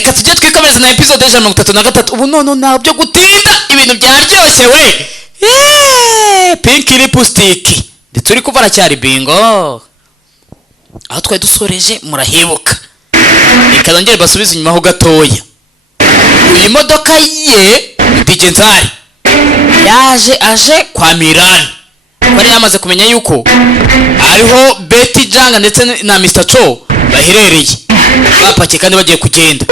reka tujye twikomereza na episode ya 33. ubu none ntabyo gutinda, ibintu byaryoshye we. Pink lipstick turi kuva aracyari bingo aho twari dusoreje murahibuka. Reka nongere basubize inyuma ho gatoya. Iyi modoka ye Digenzari aje kwa Miran, bari yamaze kumenya yuko ariho Betty Janga ndetse na Mr. Cho baherereye bapake kandi bagiye kugenda.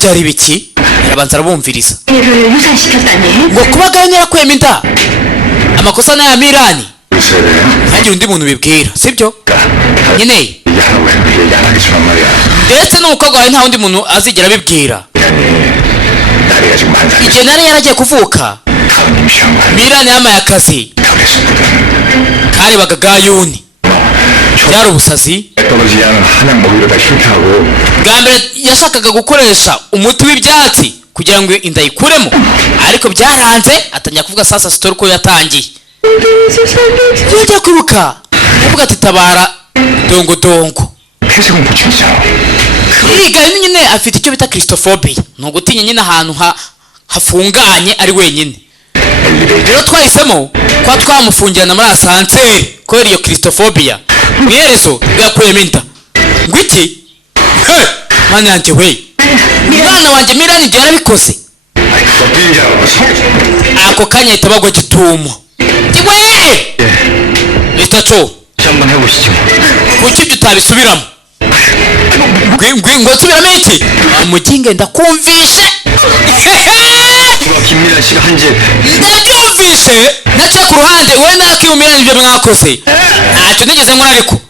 Byari biki arabanza arabumviriza ngo kuba ganira kwema inda amakosa na ya Mirani ntagira undi muntu bibwira, sibyo nyine ndetse n'umukobwa wawe nta wundi muntu azigera bibwira. Igihe nari yaragiye kuvuka Mirani yamaye akazi kari bagagayuni byari ubusazi. Bwa mbere yashakaga gukoresha umuti w'ibyatsi kugira ngo inda yikuremo, ariko byaranze atangira kuvuga sasa story ko yatangiye. Yajya kwibuka avuga ati tabara dongo dongo. Yiga nyine afite icyo bita Christophobia, no gutinya nyine ahantu hafunganye ari wenyine. Rero twahisemo kwa twamufungirana muri asanseri ko iyo Christophobia mwerezo yakwema inda. Ngwiki mwana yanjye we, mwana wanjye Mirani byarabikoze. Ako kanya itabagwa gitumo kiwe Mr. Cho kuki utabisubiramo ngo subiramo iki amuginge ndakumvishe. Ndabyumvishe naciye ku ruhande we nakiyumira ibyo mwakoze ntacyo nigeze nkora, ariko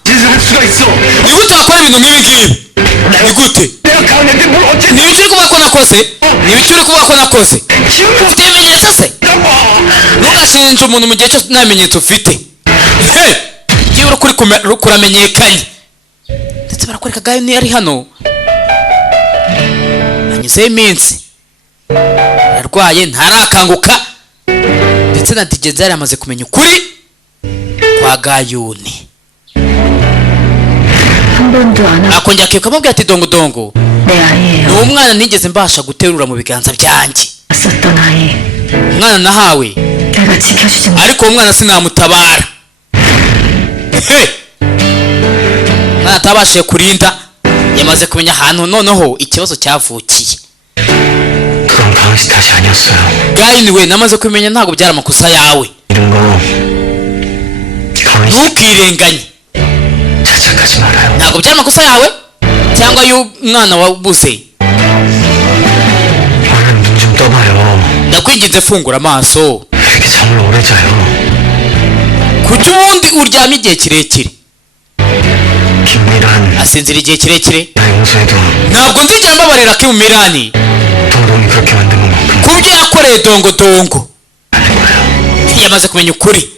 ni gute wakora ibintu nk'ibi ngibi? Ni gute ntibicyo uri kuvuga ko nakoze? Ntibicyo uri kuvuga ko nakoze? Ufite ibimenyetso se? Ntugashinje umuntu mu gihe cyose nta bimenyetso ufite. Yewe uri kuramenyekanye ndetse barakwereka gayo ni ari hano anyuzeho iminsi yarwaye ntarakanguka, ndetse na Digenzari amaze kumenya ukuri kwa Gayuni. Akongera akibuka amubwira ati dongo dongo ni umwana nigeze mbasha guterura mu biganza byanjye, umwana nahawe, ariko umwana sinamutabara. Umwana atabashije kurinda yamaze kumenya ahantu noneho ikibazo cyavukiye. Gayuni we namaze kumenya ntabwo byari amakosa yawe, ntukirenganye. Ntabwo byari amakosa yawe cyangwa y'umwana wabuze. Ndakwinginze fungura amaso. Kuki ubundi uryamye igihe kirekire? Asinzira igihe kirekire? Ntabwo nzigera mbabarira ko Mirani kubyo yakoreye dongo dongo. Yamaze kumenya ukuri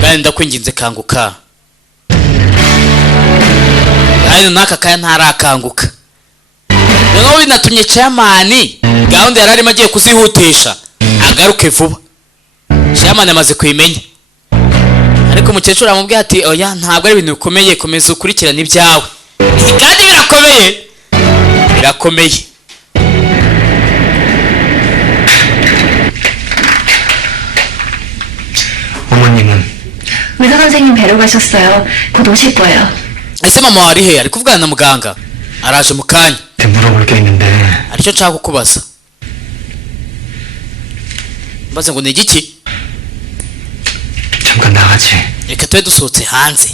kandi ndakwinginze kanguka. Hano naka kaya ntarakanguka. Ngo binatumye chairman gahunda yari arimo agiye kuzihutisha agaruke vuba. Chairman amaze kwimenya, ariko umukecuru amubwiye ati oya ntabwo ari ibintu bikomeye, komeza ukurikirana ibyawe. Kandi birakomeye. 어머님은 의사 선생님 뵈러 가셨어요. 곧 오실 거예요. ese mama wari he? Ari kuvugana na muganga, araje mu kanya. 물어볼 게 있는데. Aricyo nshaka kukubaza. Mbaze ngo ni igiki? 잠깐 나가지. Reka tube dusohotse hanze.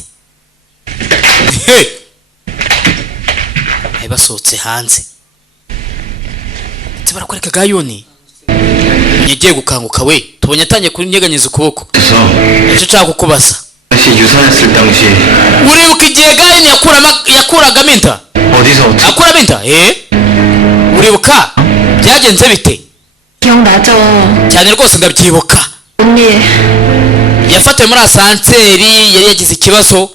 Basohotse hanze. Barakwereka Gayuni yagiye gukanguka we, tubonye atangiye kunyeganyeza ukuboko. Icyo nshaka kukubaza, uribuka igihe Gayuni yakuragamo inda? Akuramo inda? Uribuka byagenze bite? 기억나죠? cyane rwose ndabyibuka. Yafatiwe muri asanseri, yari yagize ikibazo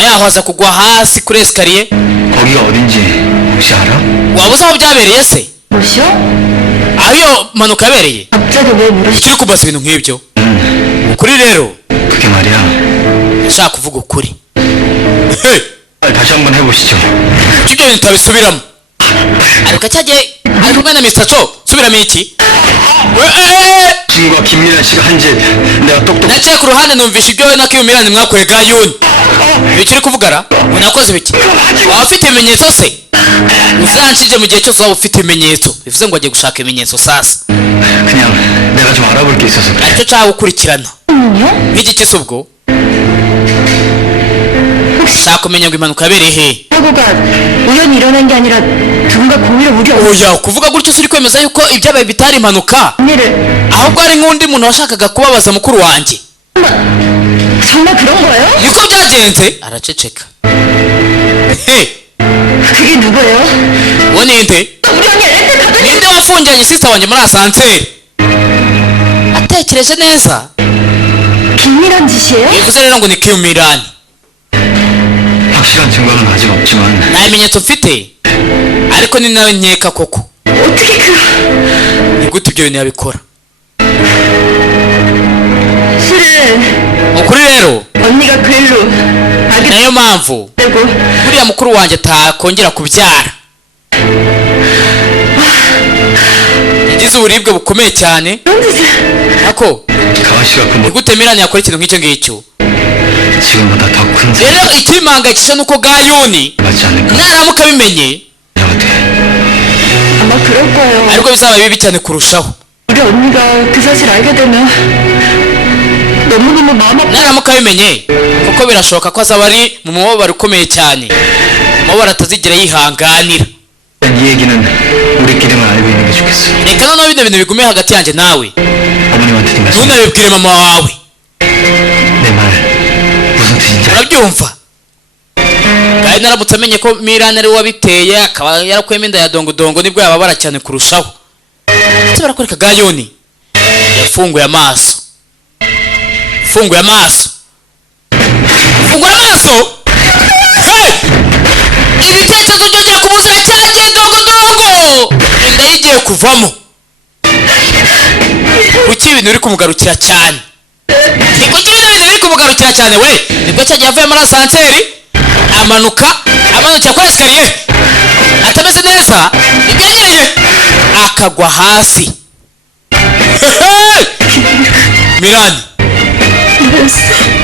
yaho aza kugwa hasi kuri esikariye. 거기가 어딘지 혹시 알아? Wabuze aho byabereye se? 뭐시요? Aho iyo mpanuka yabereye? 갑자기 왜 물으시? Turi kubaza ibintu nk'ibyo. Ukuri rero 그게 말이야. nshaka kuvuga ukuri. 다시 한번 해보시죠. ibyo bintu tutabisubiramo ariko cyagiye ari kumwe na Mr. Cho subiramo iki 진과 김민아 씨가 한지 내가 똑똑. naciye ku ruhande numvisha ibyo we na Kiyomirani mwakoreye Gayuni ibiki uri kuvugara ngo nakoze ibiki waba ufite ibimenyetso se uzanshije mu gihe cyose waba ufite ibimenyetso bivuze ngo agiye gushaka ibimenyetso sasa 그냥 내가 좀 알아볼 게 있어서 그래. aricyo nshaka gukurikirana 요 nk'iki kisi ubwo nshaka kumenya ngo impanuka yabereye he 사고가 우연히 일어난 게 아니라 누군가 공유를 우리 oya kuvuga gutyo si uri kwemeza yuko ibyabaye bitari impanuka 언니를 ahubwo hari nk'undi muntu washakaga kubabaza mukuru wanjye 정말 그런 거예요? niko byagenze araceceka he 그게 누구예요? uwo ninde 우리 언니 렌트 가더니 ninde wafungiranye sisita wanjye muri asanseri atekereje neza 김미란 짓이에요? bivuze rero ngo ni Kiyomirani 확실한 증거는 아직 없지만 nta bimenyetso mfite ariko ni nawe nkeka koko 어떻게 ni gute ibyo bintu yabikora 실은 ukuri rero 언니가 그 일로 아기 nayo mpamvu 되고 buriya mukuru wanjye atakongera kubyara yagize uburibwe bukomeye cyane 그런 짓을 ako 가만 씨가 그 ni 뭐 gute Mirani yakora ikintu nk'icyo ngicyo 지금보다 더 큰 rero ikimpangayikisha ni uko Gayuni 맞지 않을까 naramuka abimenye 나한테 아마 그럴 거예요. ariko bizaba bibi cyane kurushaho 우리 언니가 그 사실 알게 되면 너무너무 마음 아파. naramuka abimenye kuko birashoboka ko azaba ari mu mubabaro ukomeye cyane umubabaro atazigera yihanganira 이 얘기는 우리끼리만 알고 있는 게 좋겠어. reka noneho bino bintu bigume hagati yanjye nawe 어머님한테도 말씀. ntunabibwire mama wawe 내 말 무슨 뜻인지 알아? urabyumva kandi naramutse amenye ko Mirani ari we wabiteye akaba yarakuyemo inda ya dongodongo nibwo yababara cyane kurushaho ndetse barakwereka Gayuni yafunguye amaso funguye amaso fungura amaso hey! ibitekerezo byongera kumuzira cyagiye dongodongo inda ye igiye kuvamo kuki ibintu biri kumugarukira cyane ni kuki ibintu biri kumugarukira cyane we nibwo cyagiye avuye muri asanseri amanuka amanukira kuri esikariye atameze neza ibyanyereye akagwa hasi Mirani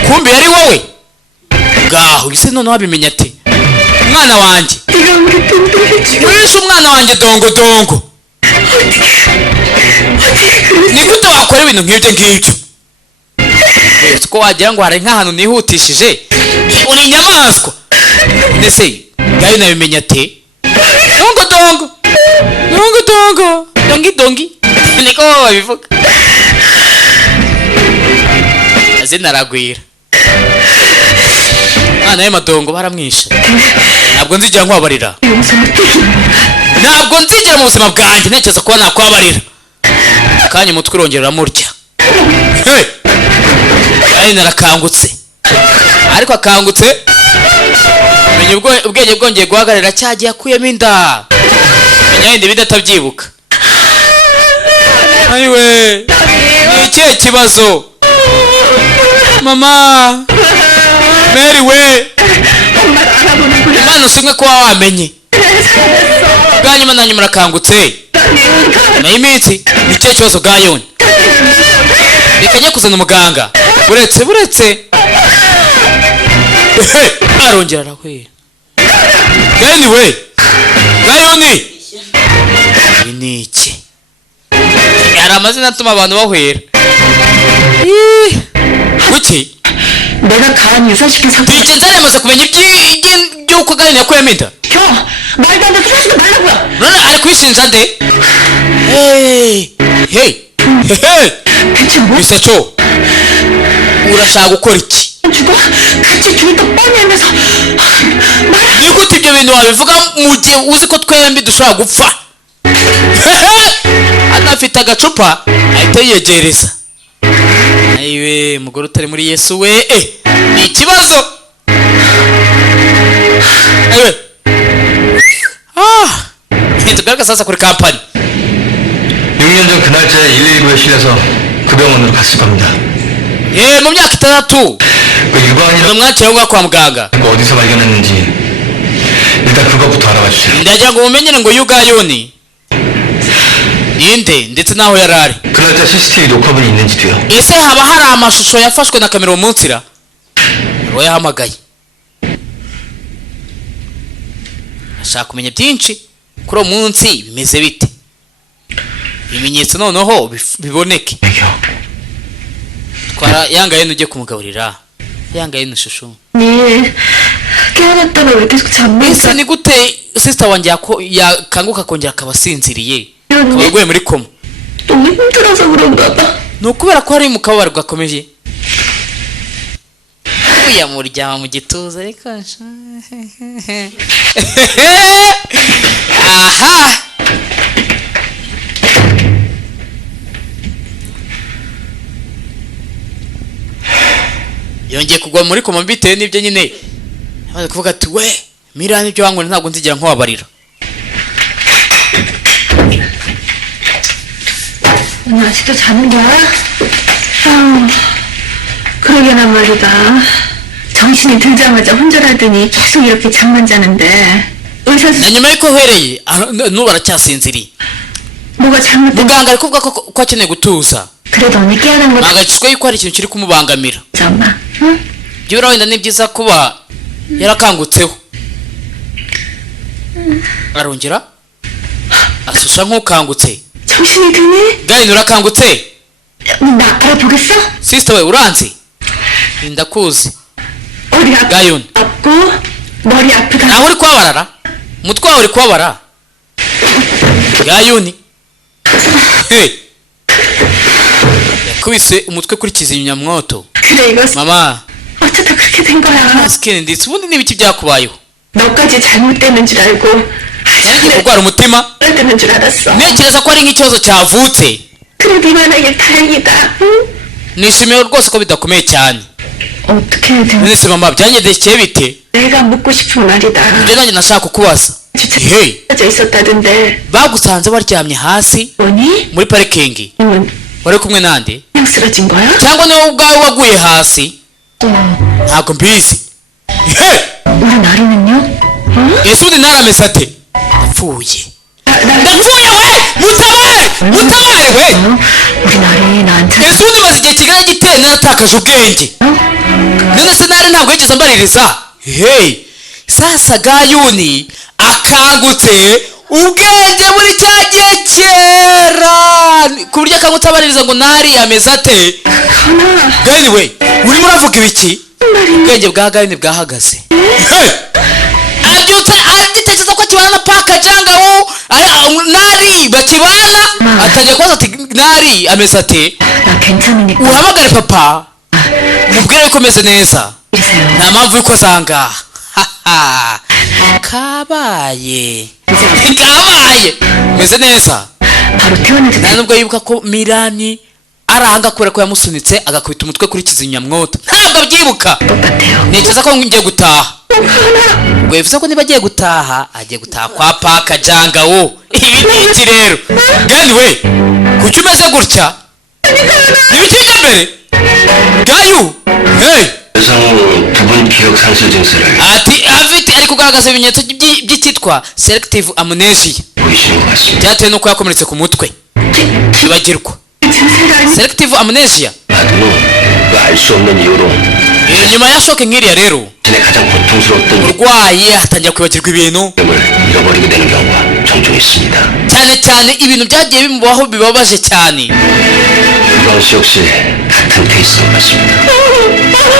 kumbi yari wowe ngaho ise noneho abimenya ati umwana wanjye 네가 우리 동동을 죽여. wishe umwana wanjye dongodongo ni gute wakora ibintu nk'ibyo ngibyo uretse ko wagira ngo hari nk'ahantu nihutishije uri inyamaswa ndetse Gayuni abimenya ati dongodongo dongodongo dongidongi niko babivuga azina aragwira umwana w'amadongo baramwishe ntabwo nzigera nkwabarira 용서 못해. ntabwo nzigera mu buzima bwanjye ntekereza kuba nakwabarira kanya umutwe urongera uramurya hey! Gayuni arakangutse ariko akangutse menya ubwenge bwongeye guhagarara cyagiye akuyemo inda menya yindi bindi atabyibuka ayiwe ni ikihe kibazo mama Mary we 엄마를 알아보는구나. imana usimwe kuba wamenye bwa nyuma na nyuma urakangutse nayo iminsi ni ikihe kibazo Gayuni reka njye kuzana umuganga buretse arongera arahwera Gayuni we Gayuni ibi ni iki hari amazina atuma abantu bahwera kuki 내가 가한 유산시킨 상태. twice nzaremaze kumenya iby'uko Gayuni yakuyemo inda 겨. 말도 안 돼. 소리도 말라고요. none ari kwishinja nde 대체 뭐 Mr. Cho urashaka gukora iki 죽어? 같이 죽을 거 뻔히 알면서 말. ni gute ibyo bintu wabivuga mu gihe uzi ko twembi dushobora gupfa anafite agacupa ahita yiyegereza ayiwe umugore utari muri Yesu we ni ikibazo ayiwe tugaruka sasa kuri kampani 6년 전 그날짜에 119에 실려서 그 병원으로 갔을 겁니다. mu myaka 6 그 유방이라는 mwakira ngo kwa muganga 거 어디서 발견했는지 일단 그것부터 알아봐 주세요. ndagira ngo mumenyere ngo yugayoni ninde ndetse n'aho yari ari. 그날짜 CCTV 녹화본이 있는지도요. ese haba hari amashusho yafashwe na kamera uwo munsira uwo yahamagaye. ashaka kumenya byinshi kuri uwo munsi bimeze bite, ibimenyetso noneho biboneke. twara yangaye ujye kumugaburira yangaye n'ishusho. 네, 깨어났다가 왜 계속 잠만 ese 자? ni gute sister wanjye yakanguka akongera akaba asinziriye akaba aguye muri koma? 너무 힘들어서 그런가 봐. ni ukubera ko hari mu kababaro gakomeje. uriya muryama mu gituza ariko aha yongeye kugwa muri koma bitewe n'ibyo nyine amaze kuvuga ati we Mirani ibyo wangu ntabwo nzigera nkubabarira. 너 아직도 자는 거야? 아우, 그러게나 말이다. 정신이 들자마자 혼절하더니 계속 이렇게 잠만 자는데 의사 na nyuma y'uko uhereye n'ubu aracyasinziriye. 뭐가 잘못된 muganga ari kuvuga ko akeneye gutuza. 그래도 언니 깨어난 거 ntagacishwe yuko hari ikintu kiri kumubangamira. 엄마, 응? byibura wenda ni byiza kuba yarakangutseho. arongera asusha nk'ukangutse. 정신이 드니? gahini urakangutse? 나 알아보겠어? sister we uranzi? ndakuzi. 어디 가윤. 아프고 머리 아프다. naho uri kubabarara? umutwe wawe uri kubabara? gayuni yakubise umutwe kuri kizimyamwoto. 그래 이거 mama 어쩌다 그렇게 된 거야. sikini ndetse ubundi n'ibiki byakubayeho? 너까지 잘못되는 줄 알고 yagiye kurwara umutima. 되는 줄 알았어. ntekereza ko ari nk'ikibazo cyavutse. 그래도 이만하게 다행이다. 응? nishimiye rwose ko bidakomeye cyane. 어떻게 해야 돼? none se mama byangendekeye bite? 내가 묻고 싶은 말이다. ibyo nanjye nashaka kukubaza. Hey, 주차장에 있었다던데 bagusanze waryamye hasi 뭐니? muri parikingi 아니면 wari kumwe nande? 그냥 쓰러진 거야? cyangwa niwe ubwawe waguye hasi? ntabwo mbizi. Hey, 우리 나리는요? 어? ese ubundi narameze ate? ndapfuye 나 ndapfuye we! mutabare mutabare we! 어? 우리 나리 나한테 ese ubundi maze igihe kingana giteye naratakaje ubwenge. 어? none se nari ntabwo yigeze ambaririza. Hey, sasa gayuni akangutse ubwenge muri cya gihe kera ku buryo akangutse abaririza ngo nari ameze ate? 하나 gayuni we urimo uravuga ibiki? 말이 ubwenge bwa gayuni bwahagaze. Hey, abyutse agitekereza ko kibana na paka jangawo nari bakibana atangiye kubaza ati nari ameze ate? 나 괜찮으니까 uhamagare papa mubwire ko ameze neza. 이러세요. nta mpamvu yuko zanga. haha kabaye kabaye meze neza. 바로 태어나도 nta nubwo yibuka ko Mirani aranga kubera ko yamusunitse agakubita umutwe kuri kizimyamwoto. ntabwo abyibuka. 똑같아요. ntekereza ko ngiye gutaha. ngo bivuze ko niba agiye gutaha agiye gutaha kwa paka jangawo. ibi ni iki rero? gani we kuki umeze gutya? ntibikijya mbere gayu. hey, 여성은 두분 기억 상실 증세를 ati afite ari kugaragaza ibimenyetso by'icyitwa selective amnesia 보이시는 것 같습니다. byatewe n'uko yakomeretse ku mutwe kwibagirwa. 증세가 아니 selective amnesia. 나도 알 수 없는 이유로 nyuma ya shoke nk'iriya rero 전에 가장 고통스러웠던 urwaye atangira kwibagirwa ibintu 경험을 잃어버리게 되는 경우가 종종 있습니다. cyane cyane ibintu byagiye bimubaho bibabaje cyane. 이광 씨 역시 같은 케이스인 것 같습니다.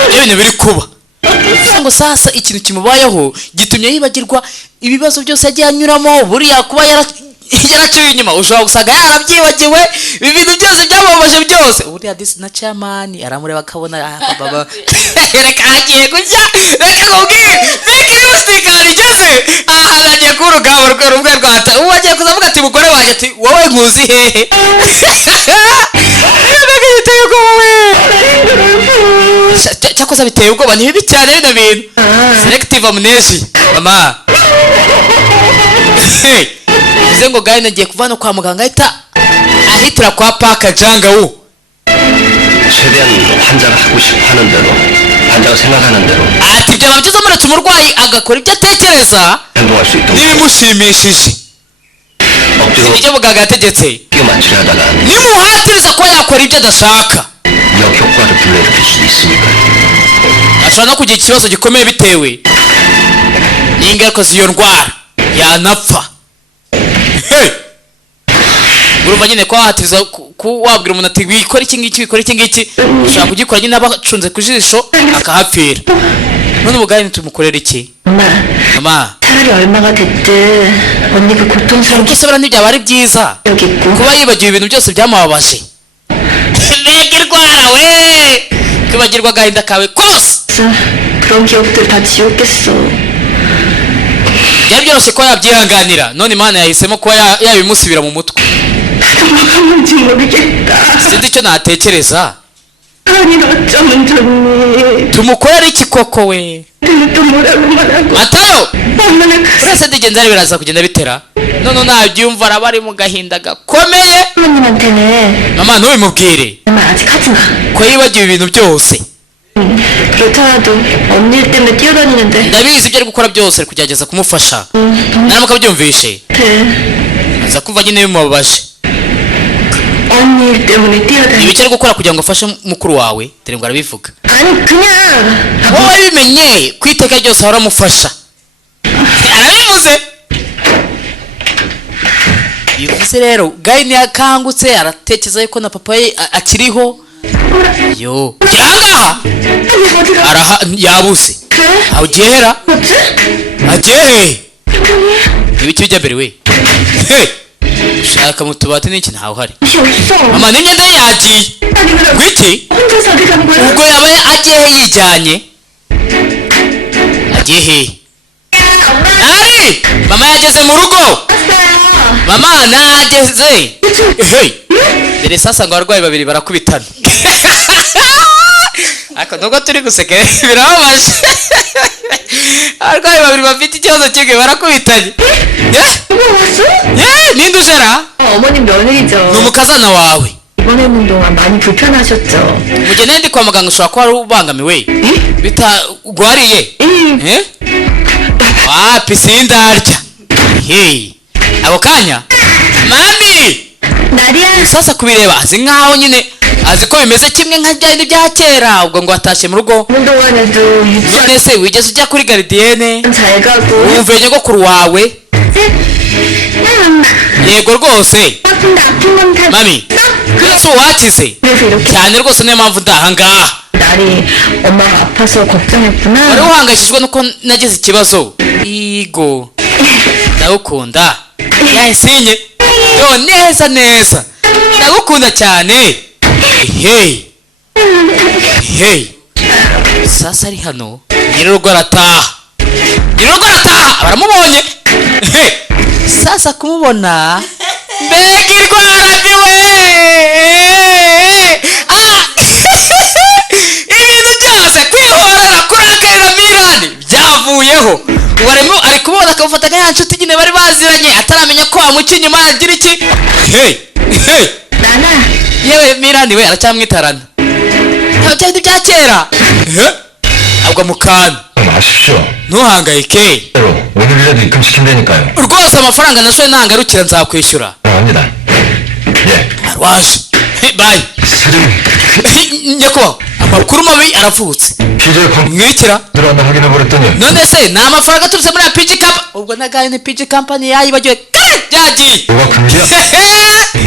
ibyo bintu biri kuba bivuze ngo sasa ikintu kimubayeho gitumye yibagirwa ibibazo byose yagiye anyuramo. buriya kuba yaraciwe inyuma ushobora gusanga yarabyibagiwe ibintu byose byamubabaje byose. buriya disi na chairman aramureba akabona baba reka hagiye kujya reka kubwira reka irustikari igeze aha nagiye kuba urugamba rumwe rwata ubu agiye kuzavuga ati mugore wanjye ati wowe nkuzi hehe? mbega biteye ubwoba we. cyakoze biteye ubwoba ni bibi cyane bino bintu. selective amnesia mama. bivuze ngo gahini agiye kuva no kwa muganga ahita ahitira kwa paka jangawo. 최대한 환자가 하고 싶어 하는 대로, 환자가 생각하는 대로 ati byaba byiza muretse umurwayi agakora ibyo atekereza 행동할 수 있도록 nibimushimishije 억지로 ibyo muganga yategetse 끼워 맞추려 하다가 nimuhatiriza kuba yakora ibyo adashaka 역효과를 불러일으킬 수도 있으니까. ashobora no kugira ikibazo gikomeye bitewe n'ingaruka z'iyo ndwara yanapfa. urumva nyine ko wahatiriza wabwira umuntu ati wikora iki ngiki wikora iki ngiki ushobora kugikora nyine aba acunze ku jisho akahapfira. none umugani tumukorera iki? 엄마, mama 차라리 얼마가 됐든 언니 그 고통스러운 ubwisabura ntibyaba ari byiza 여기 있고 kuba yibagiwe ibintu byose byamubabaje. mbega irwara we kwibagirwa agahinda kawe kose. 그런 기억들 다 지웠겠어. byari byoroshye kuba yabyihanganira none imana yahisemo kuba yabimusubira mu mutwe. 뭐가 뭔지 모르겠다. sinzi icyo natekereza. 아니 어쩌면 좋니. tumukorera iki koko we? 또 뭐라고 말하고. matayo 엄마는 uretse ndigenza ari biraza kugenda bitera none nabyumva araba ari mu gahinda gakomeye. 부모님한테는 mama ntubimubwire 엄마 아직 하지 마. ko yibagiwe ibintu byose. 그렇더라도 언니 일 때문에 뛰어다니는데. ndabizi ibyo ari gukora byose ari kugerageza kumufasha. naramuka byumvishe 네. aza kumva nyine bimubabaje. 언니 일 때문에 뛰어다니. ibiki ari gukora kugira ngo afashe mukuru wawe dore ngo arabivuga. 아니 그냥. wowe wabimenye ku iteka ryose ahora amufasha. arabivuze. bivuze rero gahini yakangutse aratekereza yuko na papa ye akiriho. yo kirangaha 아니 어디가. araha yabuze. 그래? agiye hera 뭐지? agiye 형이 ibiki bijya mbere we. ushaka mu tubati n'iki ntawe uhari. 옷이 없어. mama n'imyenda ye yagiye. 아니 그럼 gwiki 혼자서 어디 간 거야? ubwo yaba agiye he yijyanye? agiye he? ntari mama yageze mu rugo. 왔어요. mama nageze. hey dore sasa ngo abarwayi babiri barakubitana. ariko nubwo turi guseka birababaje. abarwayi babiri bafite ikibazo kimwe barakubitanye. 누가 왔어? ninde ujera? 어머님 며느리죠. ni umukazana wawe. 입원해 있는 동안 많이 불편하셨죠. mu gihe ndi kwa muganga ushobora kuba wari ubangamiwe bitagwariye. wapi sindarya. hey ako kanya mami 나리야. sasa kubireba azi nkaho nyine azi ko bimeze kimwe nka byari bya kera ubwo ngo atashye mu rugo. 오는 동안에도 유치원 none se wigeze ujya kuri garidiyene 잘 가고. wumve nyogokuru wawe? yego rwose 아픈데 아픈 건 다. mami kuri wakize 그래서 이렇게 cyane rwose niyo mpamvu ndahangaha. 날이 엄마가 아파서 wari 걱정했구나. uhangayikishijwe nuko nagize ikibazo. igo ndagukunda yasinye yo neza neza ndagukunda cyane. hey hey sasa ari hano nyir'urugo arataha. nyir'urugo arataha baramubonye. hey sasa kumubona mbega irwara biwe. ibintu byose kwihorera kurakarira mirani byavuyeho. ubu ari kubona akamufata nka ya nshuti nyine bari baziranye ataramenya ko wamuca inyuma yagira iki. hey hey 나나. yewe mirani we aracyamwitarana nta byari bya kera. agwa mu kantu. 마십시오. ntuhangayike 대로 오늘이라도 입금시킨다니까요. rwose amafaranga nashoye ntangarukira nzakwishyura. 합니다. 예. waje bayi 사장님, nyakubahwa amakuru mabi aravutse. 피자 컴 mwikira 들어왔나 확인해버렸더니 none se ni amafaranga aturutse muri PG Company. ubwo nagaye ni PG Company yayibagiwe kare byagiye. 뭐가 금지야?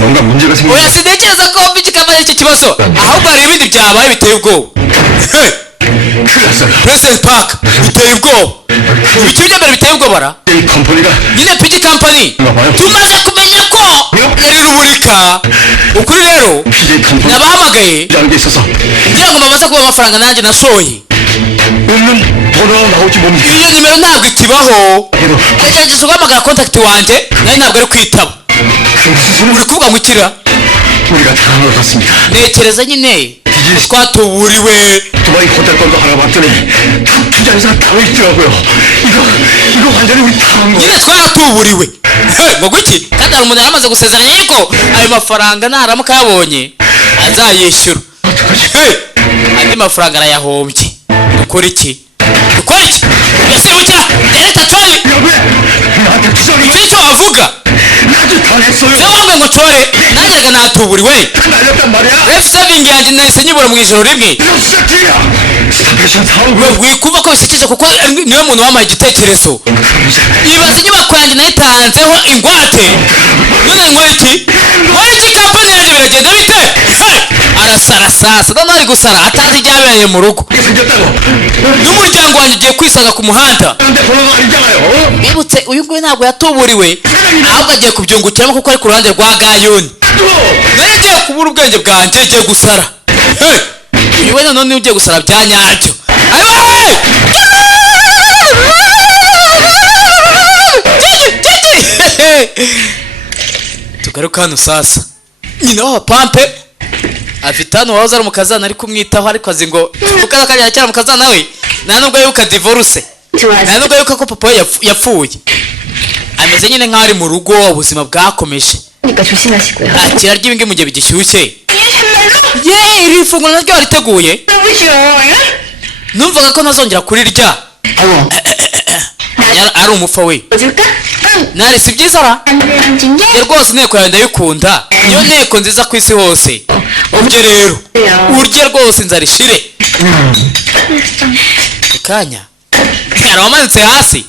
뭔가 문제가 생긴 oya sintekereza ko PG Company aricyo kibazo ahubwo hari ibindi byabaye biteye ubwoba. 큰일 났어요. President Park biteye ubwoba. ibiki bijya mbere biteye ubwoba ra 이 컴퍼니가 nyine PG Company tumaze kumenya ko yari ruburika. ukuri rero PJ 컴퍼니 nabahamagaye 이라는 게 있어서 kugira ngo bamaze kuba amafaranga nanjye nashoye. 없는 번호가 나올지 모릅니다. iyo nimero ntabwo ikibaho. 그래도 nagerageje guhamagara kontakiti wanjye nawe ntabwo ari kwitaba. 무슨 uri kuvuga ngo ikira 우리가 당한 것 같습니다. ntekereza nyine twatuburiwe. 두바이 호텔 건도 하나 봤더니 다 투자회사 따로 있더라고요. 이거 완전히 우리 당한 거예요. nyine twaratuburiwe. ngo guki kandi hari umuntu yaramaze gusezeranya yuko ayo mafaranga naramuka yabonye azayishyura. andi mafaranga arayahombye. Dukora iki? Ese bucya leta tori 나한테 투정이 icyo wavuga 나도 당했어요. se wamwe ngo core nanjye natuburiwe 날렸단 말이야. life saving yanjye nahise nyibura mu ijoro rimwe. 이런 새끼야. 스타페이션 사오고 wikuba ko bisekeje kuko niwe muntu wampaye igitekerezo. ibaze inyubako yanjye nayitanzeho ingwate none nkora iki kampani yanjye biragenda bite? arasara sasa none ari gusara atazi ibyabereye mu rugo. 생겼다고. n'umuryango wanjye ugiye kwisanga ku muhanda. 근데 번호가 아니잖아요. bibutse uyu nguyu ntabwo yatuburiwe ahubwo agiye kubyungukiramo kuko ari ku ruhande rwa gayoni. nayo ngiye kubura ubwenge bwanjye ngiye gusara. uyu we none ugiye gusara bya nyabyo. tugaruka hano sasa. nyina w'abapampe afite hano wahoze ari umukazana ari kumwitaho ariko azi ngo umukazana kajya cyane umukazana we nta nubwo yuka divorce nta nubwo yuka ko papa we yapfuye. ameze nyine nk'aho ari mu rugo ubuzima bwakomeje. 그러니까 조심하시고요. akira ry'ibingi mu gihe bigishyushye. ye iri funguro naryo wariteguye? numvaga ko ntazongera kurirya. ari umufa we. 줄까? nari si byiza ra? ye rwose inteko yawe ndayikunda niyo nteko nziza ku isi hose. urye rero urye rwose inzara ishire. kanya hari wamanitse hasi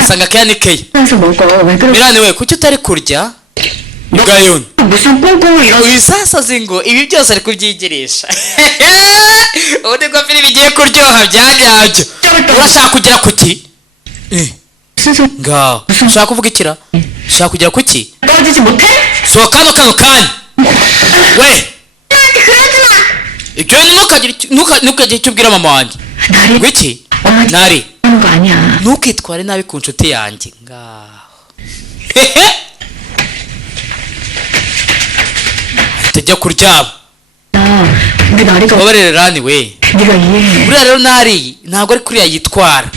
asanga keya ni keya. 하면서 먹어. 왜 그러고? mirani we kuki utari kurya? gayoni 무슨 뽕뽕을 이런. uyu sasa azi ngo ibi byose ari kubyigirisha. ubundi ko filime igiye kuryoha bya nyabyo. urashaka kugera kuki? 무슨 소리? ngaho ushaka kuvuga ikira? ushaka kugera kuki? 떨어지지 못해? sohoka hano kano kanya. we 나한테 그러지 마. ibyo ntukagire icyo ubwira mama wanjye. 나리. wiki 엄마 nari 하는 거 아니야. ntukitware nabi ku nshuti yanjye. ngaho tujya kuryama. 근데 나리가 babarere rani we. 네가 이해해. buriya rero nari ntabwo ari kuriya yitwara.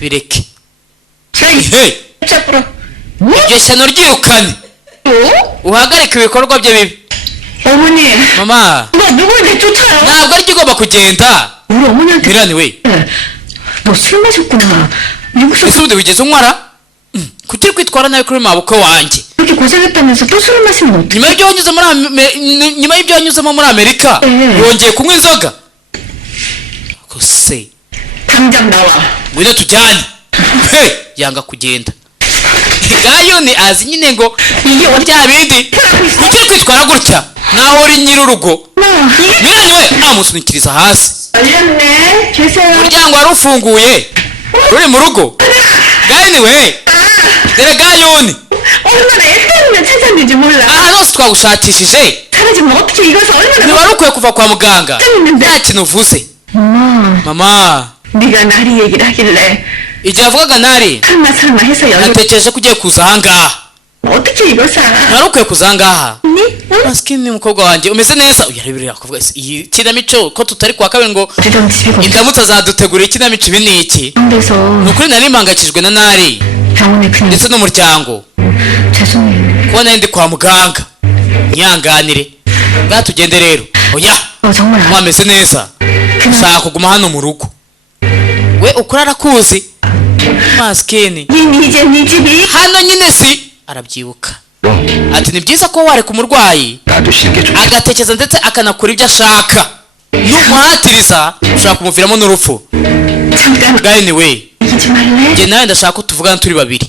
bireke. 저기 잡으러. iryo shyano ryirukane uhagarike ibikorwa bye bibi. 어머니. mama 너 누굴 내쫓아요? ntabwo aricyo ugomba kugenda. 우리 어머니한테. mirani we 너 술 마셨구나. 미국서 ese ubundi wigeze unywara? kuki uri kwitwara nabi kuri mabukwe wanjye? 그렇게 고생했다면서 또 술을 마시면 어떡해? nyuma y'ibyo wanyuzemo muri amerika wongeye kunywa inzoga? gusa 당장 나와. ngwino tujyane. yanga kugenda. gayoni azi nyine ngo 이게 어디? bya bindi kuki uri kwitwara gutya nkaho uri nyir'urugo. 너 이게 mirani we amusunikiriza hasi. 열렸네. 계세요. umuryango wari ufunguye uri mu rugo. gayoni we dore gayoni 얼마나 애쓰면 찾았는지 몰라. aha hose twagushakishije 사라지면 어떻게 이거서 얼마나. ntiwari ukwiye kuva kwa muganga nta kintu uvuze. 엄마. mama 네가 나리 얘기를 하길래 igihe avugaga nari 설마 해서 여기 natekereje ko ugiye kuza ahangaha. 어떻게 이거 사? ntiwari ukwiye kuza ahangaha. 니? 응? masikini umukobwa wanjye umeze neza. uyarebera akavuga iyi kinamico ko tutari kwa kabiri ngo 주정 집에 가. indamutsa azadutegurira ikinamico ibi ni iki? 병원에서 ni ukuri nari mpangayikishijwe na nari 병원에 그냥 ndetse n'umuryango 죄송해요. kuba nari ndi kwa muganga. nyihanganire ngaha tugende rero. oya 정말 안 mwameze neza ushaka kuguma hano mu rugo. we ukuri arakuzi masikini. 니 이제 네 집이 hano nyine si arabyibuka ati ni byiza ko wareka umurwayi 나도 쉬는 게 좋지. agatekereza ndetse akanakora ibyo ashaka. numuhatiriza ushaka kumuviramo n'urupfu. 잠깐 gayoni we 이기지 말래? njye nawe ndashaka ko tuvugana turi babiri.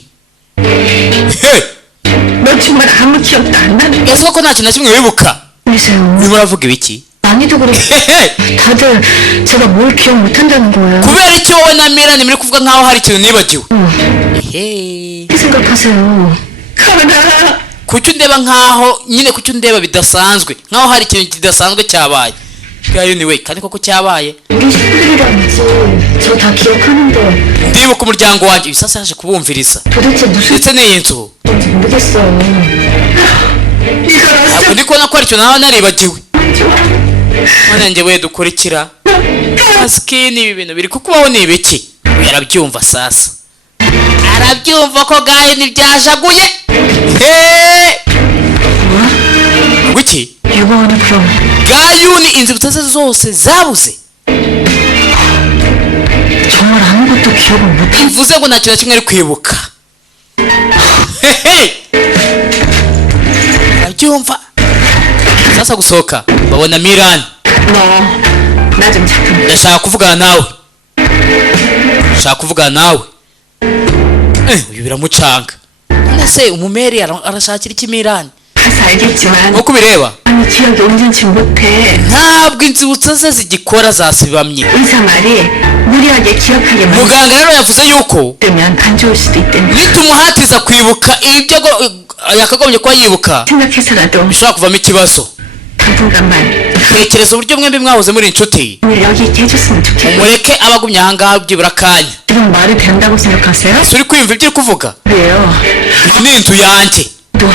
너 정말 아무 기억도 안 나는 ese koko nta kintu na kimwe wibuka? 거세요. urimo uravuga ibiki? 많이도 그렇고 다들 제가 뭘 기억 못한다는 거예요. kubera iki wowe na mirani muri kuvuga nkaho hari ikintu nibagiwe? ehe 어떻게 생각하세요? 가은아. kuki undeba nkaho nyine kuki undeba bidasanzwe nkaho hari ikintu kidasanzwe cyabaye? gayoni we kandi koko cyabaye. 우리 식구들이라면서 저 다 기억하는데 ndibuka umuryango wanjye ibisasa yaje kubumviriza 도대체 무슨 ndetse n'iyi nzu. 건지 모르겠어요. 이걸 ntabwo ndi kubona ko hari ikintu nawe naribagiwe. none njye we dukurikira masikini ibi bintu biri kukubaho ni ibiki? arabyumva sasa arabyumva ko gayoni byajaguye. wiki 대공원은 그럼 gayuni inzibutso ze zose zabuze. 정말 아무것도 기억을 못해. bivuze ngo nta kintu na kimwe ari kwibuka. Hehe, urabyumva? Sasa gusohoka babona Miran. 너 나 좀 잠깐. ndashaka kuvugana nawe. ndashaka kuvugana nawe. uyu biramucanga. none se umumeri arashakira iki Miran? 가서 알겠지만 nk'uko ubireba 아니 기억이 온전치 못해. ntabwo inzibutso ze zigikora zasibamye. 의사 말이 무리하게 기억하게 muganga rero yavuze yuko 만들면 안 좋을 수도 있다는 nitumuhatiza kwibuka ibyo yakagombye kuba yibuka 생각해서라도 bishobora kuvamo ikibazo. 당분간만 tekereza uburyo mwembi mwahoze muri inshuti. 오늘 여기 있게 해줬으면 좋겠고. mureke abagumye ahangaha byibura akanya. 지금 말이 된다고 생각하세요? ese uri kwiyumva ibyo uri kuvuga? 왜요? iyi ni inzu yanjye. 또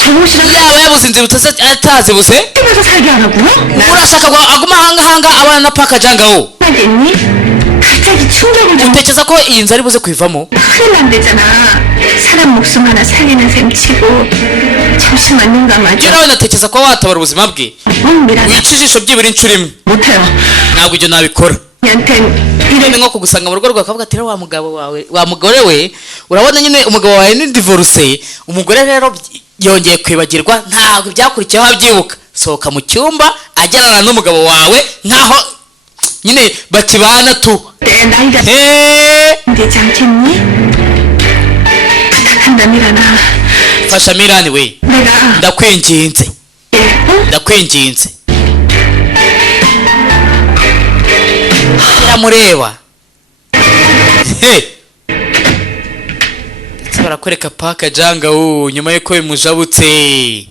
잘못이라도 yaba yabuze inzibutso ze atazibuze. 집에서 살게 하라고요? urashaka ngo agume ahangahanga abana na paka jangaho? 나겠니? 갑자기 충격을 좀 utekereza ko iyi nzu ari buze kuyivamo? 큰일 난대잖아. 사람 목숨 하나 살리는 셈 치고 잠시만 눈 감아줘. ibyo nawe natekereza ko watabara ubuzima bwe. 미란 wica ijisho byibura inshuro imwe. 못해요. ntabwo ibyo nabikora. 얘한텐 nyine 이런 nko kugusanga mu rugo rwawe akavuga ati rero wa mugabo wawe wa mugore we urabona nyine umugabo wawe ni divorce. umugore rero yongeye kwibagirwa ntabwo byakurikiyeho abyibuka. sohoka mu cyumba ajyanana n'umugabo wawe nkaho nyine bakibana tu. 내 나이가 he 되지 않겠니? 부탁한다 미란아. fasha Mirani we 내가 ndakwinginze 응? ndakwinginze. iramureba he ndetse barakwereka paka janga nyuma yuko bimujabutse.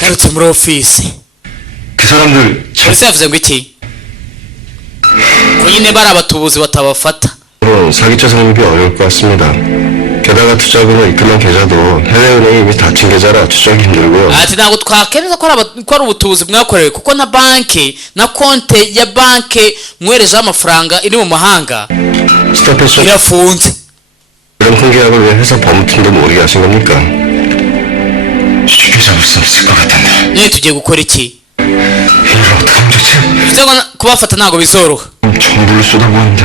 garutse muri ofisi 그 사람들 polisi yavuze ngo iki? ko nyine bari abatubuzi batabafata. 저는 사기쳐 성립이 어려울 것 같습니다. 게다가 투자금을 입금한 계좌도 해외은행이 이미 닫힌 계좌라 추적이 힘들고요. ati ntabwo twakemeza ko ari ubutubuzi mwakorewe kuko na banki na konte ya banki mwoherejeho amafaranga iri mu mahanga 스타패션 irafunze. 이런 큰 계약을 왜 회사 법무팀도 모르게 하신 겁니까? 쉽게 잡을 수 없을 것 같은데 nyine tugiye gukora iki? 이걸 어떻게 하면 좋지? bivuze ngo kubafata ntabwo bizoroha. 정부를 쏟아부었는데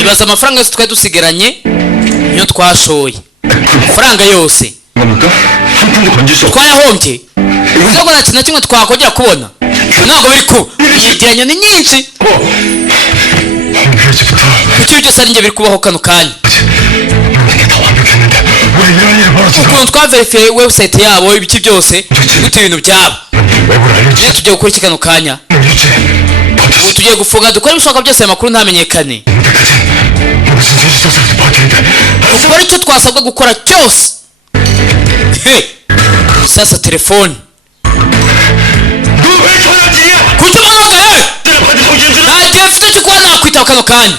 ibaza amafaranga yose twari dusigaranye niyo twashoye amafaranga yose 겁니까? 한 푼도 건질 수 없... twayahombye. bivuze ngo nta kintu na kimwe twakongera kubona. ntabwo biri ku yegeranya ni nyinshi. 황폐지부터 kuki byose ari njye biri kubaho kano kanya. 모든 게 다 완벽했는데 왜 이런 일이 벌어지나? ukuntu twaverifiye website yabo ibiki byose gute ibintu byabo. 외부를 알려주지 nyine tugiye gukora iki kano kanya? 유지 버텼어 ubu tugiye gufunga dukore ibishoboka byose ayo makuru ntamenyekane. 무대까지 무슨 짓이 있어서 버티는데 dukore icyo twasabwa gukora cyose. he sasa telefone 너왜 전화지냐? kuki umpamagaye? 내가 정신 줄 nta gihe mfite cyo kuba nakwitaba kano kanya.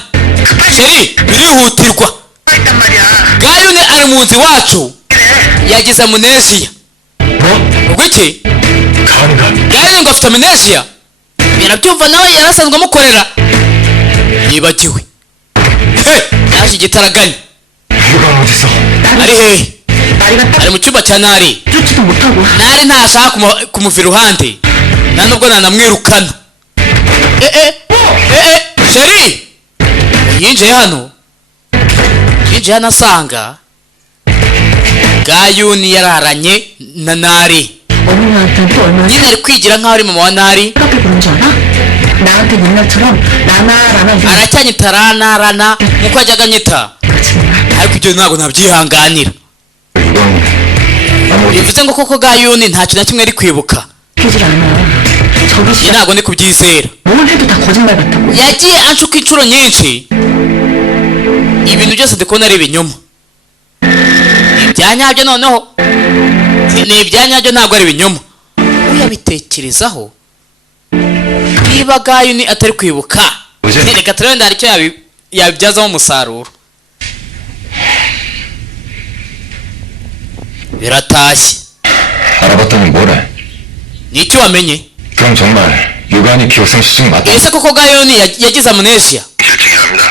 sheri birihutirwa. 있단 말이야. gayuni ari mu nzu iwacu yagize amnesia. 뭐? ubwo iki? 가은이가 gayuni ngo afite amnesia. birabyumva nawe yarasanzwe amukorera yibagiwe. he yaje igitaraganya. 누가 어딨어? ari hehe? 나이가 딱 ari mu cyumba cya nari. 쫓지도 못하고 nari ntashaka kumuva iruhande nta nubwo nanamwirukana. sheri yinjiye hano asanga gayuni yararanye na nari. 어머니한테는 또 얼마나 nyine ari kwigira nk'aho ari mama wa nari. 생각해 보는 줄 알아? 나한테 옛날처럼 라나 이런 aracyanyita rana nk'uko yajyaga anyita. 정말 ariko ibyo ntabwo nabyihanganira. 이건 아무리 bivuze ngo koko gayuni nta kintu na kimwe ari kwibuka. 되질 않아. 저기 njye 시작 ntabwo ndi kubyizera. 뭘 해도 다 거짓말 같다고. yagiye anshuka inshuro nyinshi. ibintu byose ndi kubona ari ibinyoma. ibyanyabyo noneho ni ibyanyabyo ntabwo ari ibinyoma. uyabitekerezaho niba gayuni atari kwibuka reka turebe ndari icyo yabibyazamo umusaruro. biratashye. 알아봤더니 뭐래? ni iki wamenye? 그럼 정말 유관이 기억상실증 맞다? ese koko gayuni yagize amnesia? 실증이랍니다.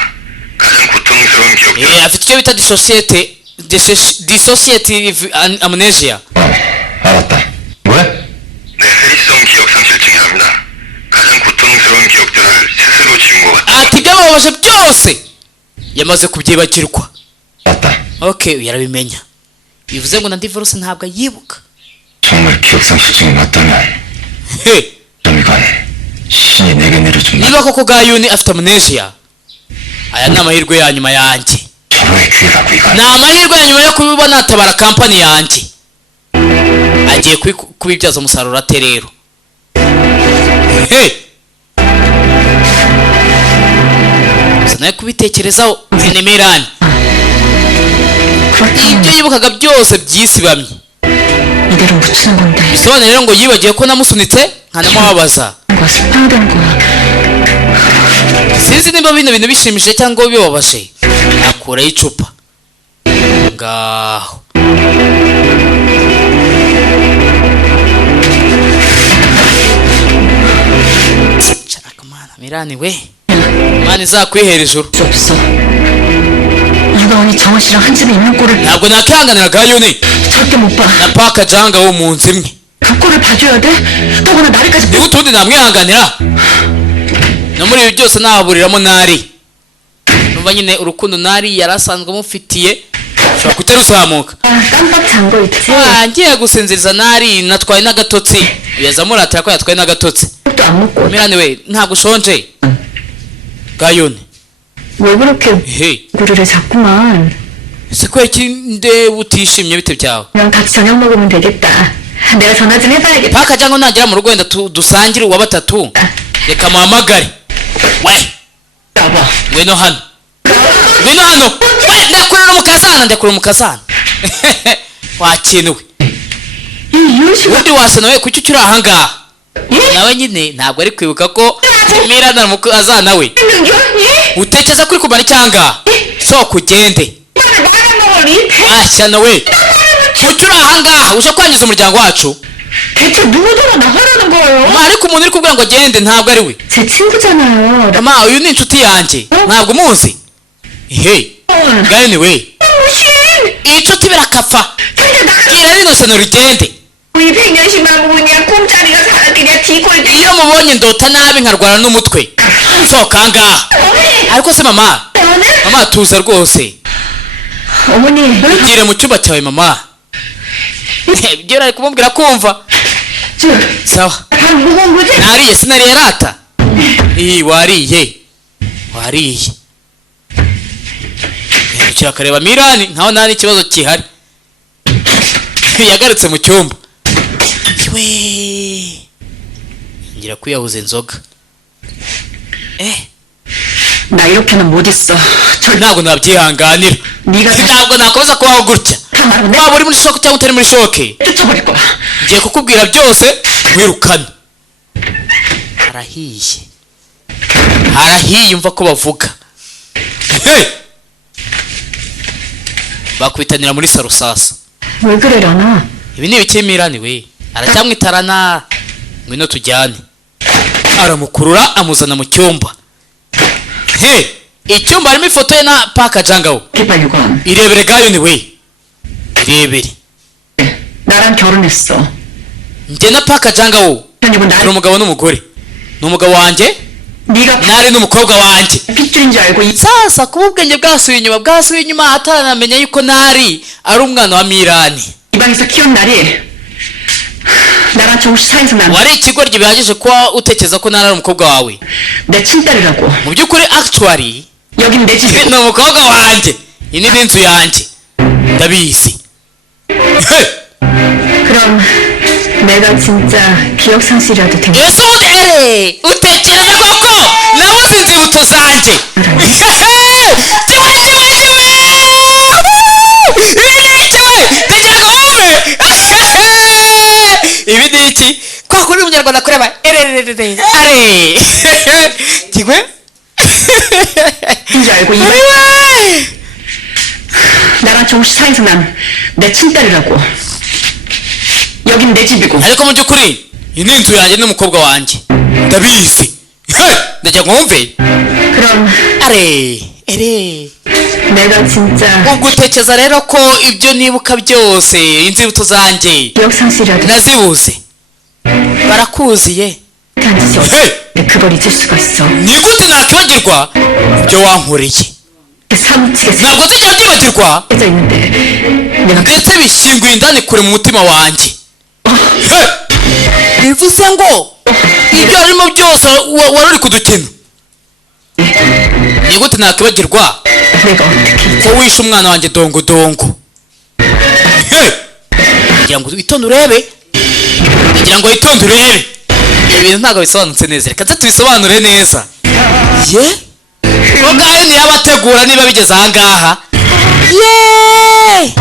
가장 고통스러운 기억. afite icyo bita dissociative amnesia. 알았다. 네, 회의성 기억 상실증이랍니다. 가장 고통스러운 기억들을 스스로 지운 것 같아요. ati ibyamubabaje byose yamaze kubyibagirwa. 맞다. okay yarabimenya, bivuze ngo na divorce ntabwo yibuka. 정말 기억 상실증이 맞다면 he 이건 신이 내게 내려준 niba koko gayuni afite amnesia, aya ni amahirwe ya nyuma yanjye, 서로의 기회가 구이가 ni amahirwe ya nyuma yo kuba natabara kampani yanjye. agiye kubibyaza umusaruro ate rero? he nawe kubitekerezaho Mirani, ibyo yibukaga byose byisibamye. 이대로 묻히는 건데 bisobanura rero ngo yibagiwe ko namusunitse nkanamubabaza. 뭔가 스파이된 거야. sinzi niba bino bintu bishimishije cyangwa bibabaje. akuraho icupa ngaho. Charakamana Mirani we, Imana izakwihera ijuru. 수 없어. 유가원이 정원 씨랑 한 집에 있는 꼴을 ntabwo nakihanganira gayuni 절대 못 봐. na paka janga wo mu nzu imwe. 그 꼴을 봐줘야 돼. 더구나 나리까지 niba utundi namwihanganira, no muri ibi byose nahaburiramo nari. numva nyine urukundo nari yari asanzwe amufitiye ushobora kuteruzamuka. 깜빡 잔거 있지. ngiye gusinziriza nari natwaye n'agatotsi. yaza muratira ko yatwaye n'agatotsi. 또 안 먹고. Mirani we, ntabwo ushonje? gayuni 왜 그렇게 he 우리를 자꾸만. ese kubera iki nde utishimye bite byawe? 그냥 같이 저녁 먹으면 되겠다. 내가 전화 좀 해봐야겠다. paka janga nagera mu rugo wenda dusangire uwa batatu. reka muhamagare. we 여보. ngwino hano, ngwino hano. we ndakurira umukazana, ndakurira umukazana. wakinuwe 이 유시가 ubundi wasana we kuki ukiri ahangaha? nawe nyine ntabwo ari kwibuka ko Mirani ari umukazana we. 있는겨? 예? utekereza kuri kumara icyanga? sohoka ugende. 말해먹을 이 대... ashyano we, kuki uri ahangaha uje kwangiza umuryango wacu? 대체 누구더러 나가라는 거예요? ariko umuntu uri kubwira ngo agende ntabwo ari we. 제 친구잖아요. mama uyu ni inshuti yanjye, ntabwo umuzi? he gayuni we, 무신! inshuti birakapfa. 근데 나 bwira rino seno rigende. 우리 100년씩만 먹으냐 꿈자리가 살아 그냥 디골 iyo mubonye ndota nabi nkarwara n'umutwe. sohoka ahangaha. ariko se mama, 때문에 mama tuza rwose. 어머니 gire mu cyumba cyawe mama. ibyo ari kumubwira kumva. sawa, 밥 먹은 거지? nariye sinariye rata. wariye wariye. yandikira akareba Mirani nkaho nta n'ikibazo gihari. yagarutse mu cyumba. we ngira kwiyahuza inzoga. 나 이렇게는 못 있어. ntabwo nabyihanganira. 네가 ntabwo nakomeza kubaho gutya. 말하면 waba uri muri shoke cyangwa utari muri shoke, 쫓아버릴 거야. ngiye kukubwira byose wirukane. harahiye harahiye, umva ko bavuga. bakwitanira muri saro sasa. 왜 그래 라나? ibi ni ibiki Mirani we? aracyamwitarana. ngwino tujyane. aramukurura amuzana mu cyumba. icyumba harimo ifoto ye na paka janga wo. 기빨 유건. irebere gayuni we, irebere. 나랑 결혼했어. njye na paka janga wo 그리고 turi 나 umugabo n'umugore. ni umugabo wanjye, 네가 nari n'umukobwa wanjye. 핏줄인 줄 알고 이 sasa kuba ubwenge bwasubiye inyuma ataramenya yuko nari ari umwana wa Mirani. 방에서 키운 날이 나랑 정우씨 사이에서 난 wari ikigoryi bihagije kuba utekereza ko nari ari umukobwa wawe. 내 친딸이라고. mu by'ukuri actually 여긴 내 집이야. ni umukobwa wanjye. iyi ni inzu yanjye ndabizi. 그럼 내가 진짜 기억 상실이라도 된 거야. ese ubundi utekereza koko nawe uzi inzibutso zanjye? ibi ni iki? kwa kuri umunyarwanda kureba are kimwe. 줄 알고 이 나랑 정우씨 사이에서 난 내 친딸이라고. 여긴 내 집이고. ariko mu by'ukuri iyi ni inzu yanjye n'umukobwa wanjye ndabizi. ndagira ngo wumve. 그럼 are 내가 진짜 ubwo utekereza rero ko ibyo nibuka byose inzibutso zanjye 기억 상실이라도 nazibuze? barakuziye. 단지 Hey! 그걸 잊을 수가 있어. ni gute nakwibagirwa ibyo wankoreye? 사무치게 ntabwo nzigera byibagirwa, 새겨져 있는데 내가 ndetse bishyinguye indani kure mu mutima wanjye. Hey! bivuze ngo ibyo arimo byose wari uri kudukina. ni gute nakwibagirwa 내가 어떻게 ko wishe umwana wanjye dongodongo? Hey! kugira ngo witonde urebe, kugira ngo witonde urebe, ibintu ntabwo bisobanutse neza. Reka nze tubisobanure neza. ye ubwayo niyo abategura niba bigeze ahangaha. ye